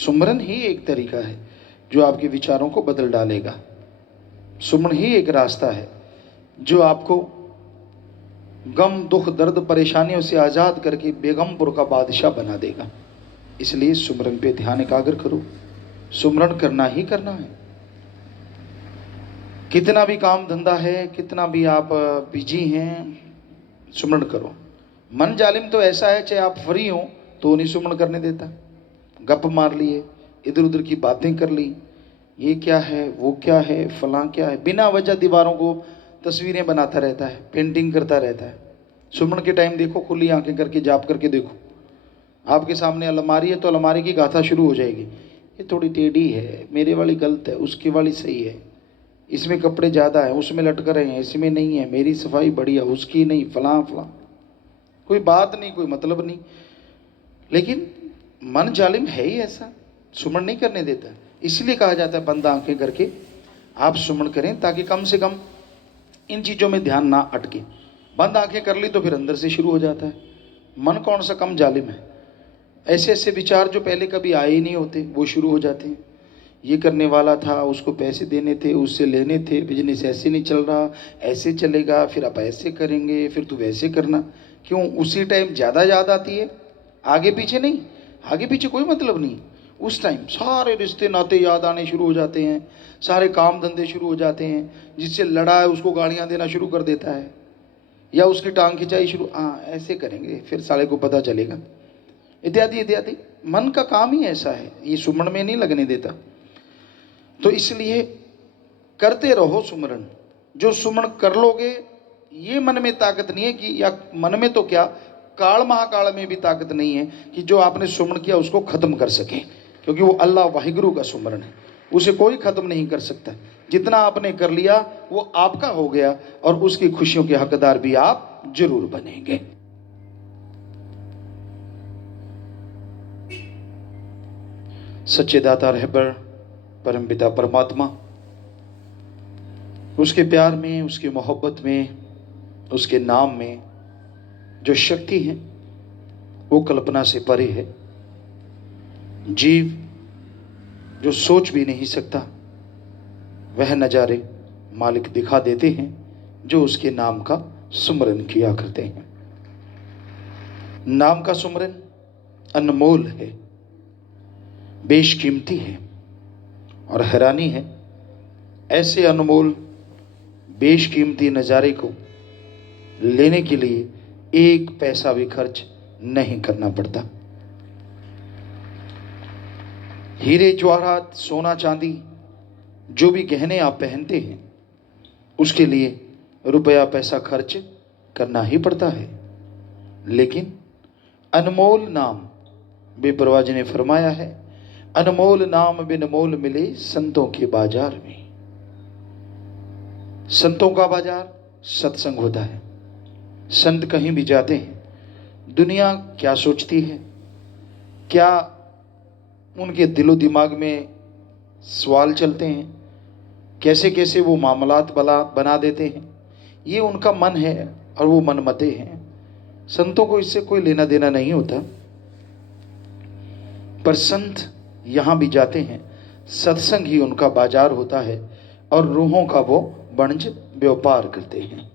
सुमरन ही एक तरीका है जो आपके विचारों को बदल डालेगा। सुमरन ही एक रास्ता है जो आपको गम, दुख, दर्द, परेशानियों से आज़ाद करके बेगमपुर का बादशाह बना देगा। इसलिए सुमरन पे ध्यान एकाग्र करो। सुमरन करना ही करना है। कितना भी काम धंधा है, कितना भी आप बिजी हैं, सुमरन करो। मन जालिम तो ऐसा है, चाहे आप फ्री हो तो नहीं सुमरन करने देता। गप मार लिए, इधर उधर की बातें कर ली, ये क्या है, वो क्या है, फलां क्या है, बिना वजह दीवारों को तस्वीरें बनाता रहता है, पेंटिंग करता रहता है। सुमरन के टाइम देखो, खुली आंखें करके जाप करके देखो, आपके सामने अलमारी है तो अलमारी की गाथा शुरू हो जाएगी। ये थोड़ी टेढ़ी है, मेरे वाली गलत है, उसकी वाली सही है, इसमें कपड़े ज़्यादा है, उसमें लटक रहे हैं, इसमें नहीं है, मेरी सफाई बढ़िया, उसकी नहीं, फलां फलां। कोई बात नहीं, कोई मतलब नहीं। लेकिन मन जालिम है ही ऐसा, सुमरन नहीं करने देता। इसलिए कहा जाता है बंद आंखें करके आप सुमरन करें, ताकि कम से कम इन चीज़ों में ध्यान ना अटके। बंद आंखें कर ली तो फिर अंदर से शुरू हो जाता है। मन कौन सा कम जालिम है। ऐसे ऐसे विचार जो पहले कभी आए ही नहीं होते वो शुरू हो जाते हैं। ये करने वाला था, उसको पैसे देने थे, उससे लेने थे, बिजनेस ऐसे नहीं चल रहा, ऐसे चलेगा, फिर आप ऐसे करेंगे, फिर तू वैसे करना। क्यों? उसी टाइम ज़्यादा याद आती है, आगे पीछे नहीं। आगे पीछे कोई मतलब नहीं। उस टाइम सारे रिश्ते नाते याद आने शुरू हो जाते हैं, सारे काम धंधे शुरू हो जाते हैं। जिससे लड़ा है उसको गालियाँ देना शुरू कर देता है, या उसकी टांग खिंचाई शुरू, हाँ ऐसे करेंगे फिर साले को पता चलेगा, इत्यादि इत्यादि। मन का काम ही ऐसा है, ये सुमरन में नहीं लगने देता। तो इसलिए करते रहो सुमरन। जो सुमरन कर लोगे, ये मन में ताकत नहीं है कि, या मन में तो क्या, काल महाकाल में भी ताकत नहीं है कि जो आपने सुमरन किया उसको खत्म कर सके। क्योंकि वो अल्लाह वाहिगुरु का सुमरन है, उसे कोई खत्म नहीं कर सकता। जितना आपने कर लिया वो आपका हो गया, और उसकी खुशियों के हकदार भी आप जरूर बनेंगे। सच्चे दाता रहबर परम पिता परमात्मा, उसके प्यार में, उसकी मोहब्बत में, उसके नाम में जो शक्ति है वो कल्पना से परे है। जीव जो सोच भी नहीं सकता वह नज़ारे मालिक दिखा देते हैं जो उसके नाम का सुमरन किया करते हैं। नाम का सुमरन अनमोल है, बेशकीमती है, और हैरानी है ऐसे अनमोल बेशकीमती नज़ारे को लेने के लिए एक पैसा भी खर्च नहीं करना पड़ता। हीरे जवाहरात, सोना चांदी, जो भी गहने आप पहनते हैं उसके लिए रुपया पैसा खर्च करना ही पड़ता है। लेकिन अनमोल नाम, बेपरवाह जी ने फरमाया है, अनमोल नाम बिन मोल मिले संतों के बाजार में। संतों का बाजार सत्संग होता है। संत कहीं भी जाते हैं, दुनिया क्या सोचती है, क्या उनके दिलो दिमाग में सवाल चलते हैं, कैसे कैसे वो मामलात बना देते हैं, ये उनका मन है और वो मनमते हैं। संतों को इससे कोई लेना देना नहीं होता। पर संत यहाँ भी जाते हैं, सत्संग ही उनका बाजार होता है, और रूहों का वो वाणिज्य व्यापार करते हैं।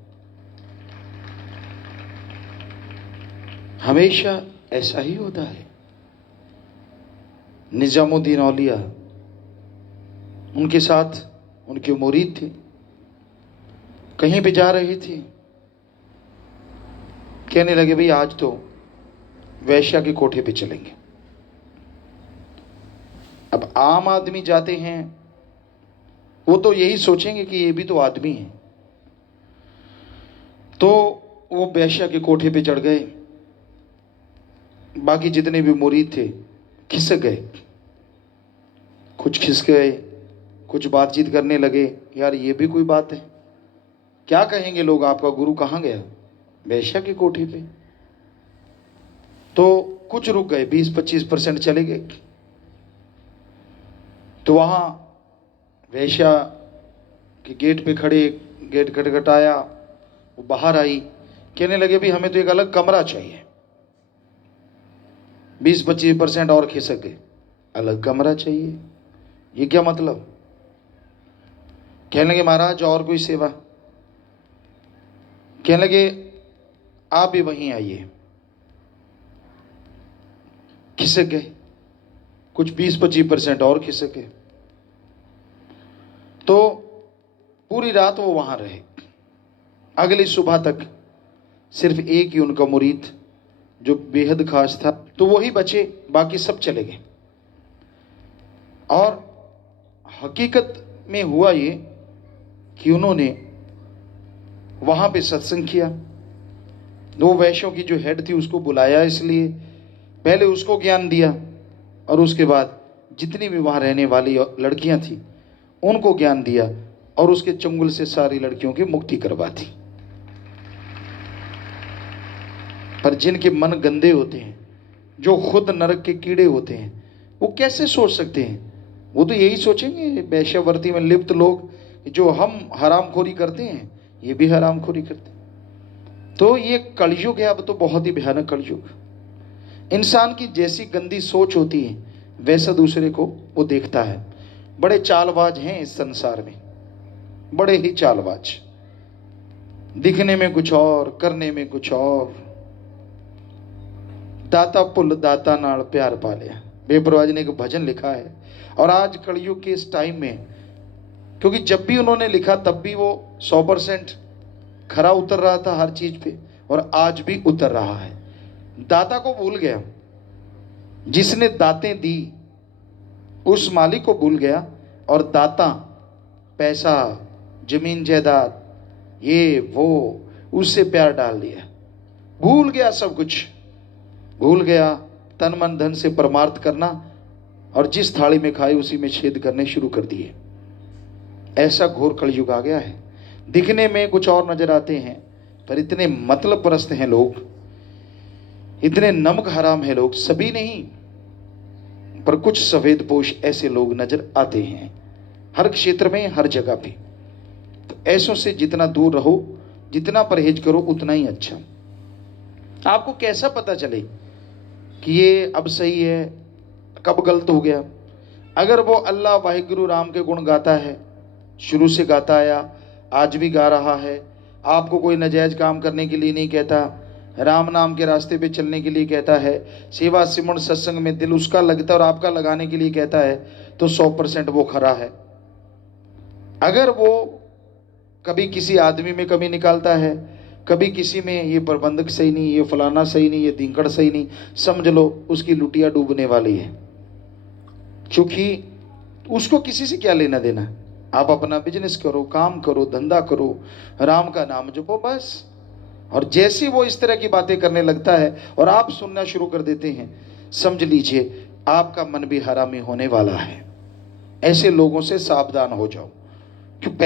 हमेशा ऐसा ही होता है। निजामुद्दीन औलिया, उनके साथ उनके मुरीद थे, कहीं भी जा रहे थे, कहने लगे भाई आज तो वैश्या के कोठे पे चलेंगे। अब आम आदमी जाते हैं वो तो यही सोचेंगे कि ये भी तो आदमी है। तो वो वैश्या के कोठे पे चढ़ गए। बाकी जितने भी मुरीद थे खिसक गए, कुछ खिसक गए, कुछ बातचीत करने लगे, यार ये भी कोई बात है, क्या कहेंगे लोग, आपका गुरु कहाँ गया, वैश्या के कोठे पे। तो कुछ रुक गए, 20-25% चले गए। तो वहाँ वैश्या के गेट पे खड़े, गेट खटखटाया, वो बाहर आई, कहने लगे भाई हमें तो एक अलग कमरा चाहिए। 20-25% और खिसक गए। अलग कमरा चाहिए। ये क्या मतलब? कहने लगे महाराज और कोई सेवा? कहने लगे आप भी वहीं आइए। खिसक गए, कुछ 20-25% और खिसक गए। तो पूरी रात वो वहां रहे। अगली सुबह तक सिर्फ एक ही उनका मुरीद जो बेहद खास था, तो वही बचे, बाकी सब चले गए। और हकीकत में हुआ ये कि उन्होंने वहां पे सत्संग किया। दो वैश्यों की जो हेड थी उसको बुलाया, इसलिए पहले उसको ज्ञान दिया और उसके बाद जितनी भी वहां रहने वाली लड़कियां थी उनको ज्ञान दिया और उसके चंगुल से सारी लड़कियों की मुक्ति करवा दी। पर जिनके मन गंदे होते हैं, जो खुद नरक के कीड़े होते हैं, वो कैसे सोच सकते हैं? वो तो यही सोचेंगे वैश्यावर्ती में लिप्त लोग, जो हम हरामखोरी करते हैं ये भी हरामखोरी करते हैं। तो ये कलयुग है, अब तो बहुत ही भयानक कलयुग। इंसान की जैसी गंदी सोच होती है वैसा दूसरे को वो देखता है। बड़े चालबाज हैं इस संसार में, बड़े ही चालबाज, दिखने में कुछ और, करने में कुछ और। दाता पुल दाता नाल प्यार पा लिया, बेपरवाह जी ने एक भजन लिखा है। और आज कलयुग के इस टाइम में, क्योंकि जब भी उन्होंने लिखा तब भी वो 100% खरा उतर रहा था हर चीज पे, और आज भी उतर रहा है। दाता को भूल गया, जिसने दातें दी उस मालिक को भूल गया, और दाता पैसा, जमीन जायदाद, ये वो, उससे प्यार डाल दिया। भूल गया, सब कुछ भूल गया। तन मन धन से परमार्थ करना, और जिस थाली में खाए उसी में छेद करने शुरू कर दिए। ऐसा घोर कलयुग आ गया है। दिखने में कुछ और नजर आते हैं, पर इतने मतलब परस्त हैं लोग, इतने नमक हराम है लोग। सभी नहीं, पर कुछ सफेद पोश ऐसे लोग नजर आते हैं हर क्षेत्र में, हर जगह पे। तो ऐसों से जितना दूर रहो, जितना परहेज करो उतना ही अच्छा। आपको कैसा पता चले कि ये अब सही है, कब गलत हो गया? अगर वो अल्लाह वाहिगुरु राम के गुण गाता है, शुरू से गाता आया, आज भी गा रहा है, आपको कोई नाजायज काम करने के लिए नहीं कहता, राम नाम के रास्ते पे चलने के लिए कहता है, सेवा सिमरण सत्संग में दिल उसका लगता है और आपका लगाने के लिए कहता है, तो 100% वो खरा है। अगर वो कभी किसी आदमी में कमी निकालता है, कभी किसी में, ये प्रबंधक सही नहीं, ये फलाना सही नहीं, ये दिंकड़ सही नहीं, समझ लो उसकी लुटिया डूबने वाली है। क्योंकि उसको किसी से क्या लेना देना। आप अपना बिजनेस करो, काम करो, धंधा करो, राम का नाम जपो, बस। और जैसी वो इस तरह की बातें करने लगता है और आप सुनना शुरू कर देते हैं, समझ लीजिए आपका मन भी हरामी होने वाला है। ऐसे लोगों से सावधान हो जाओ। क्यों?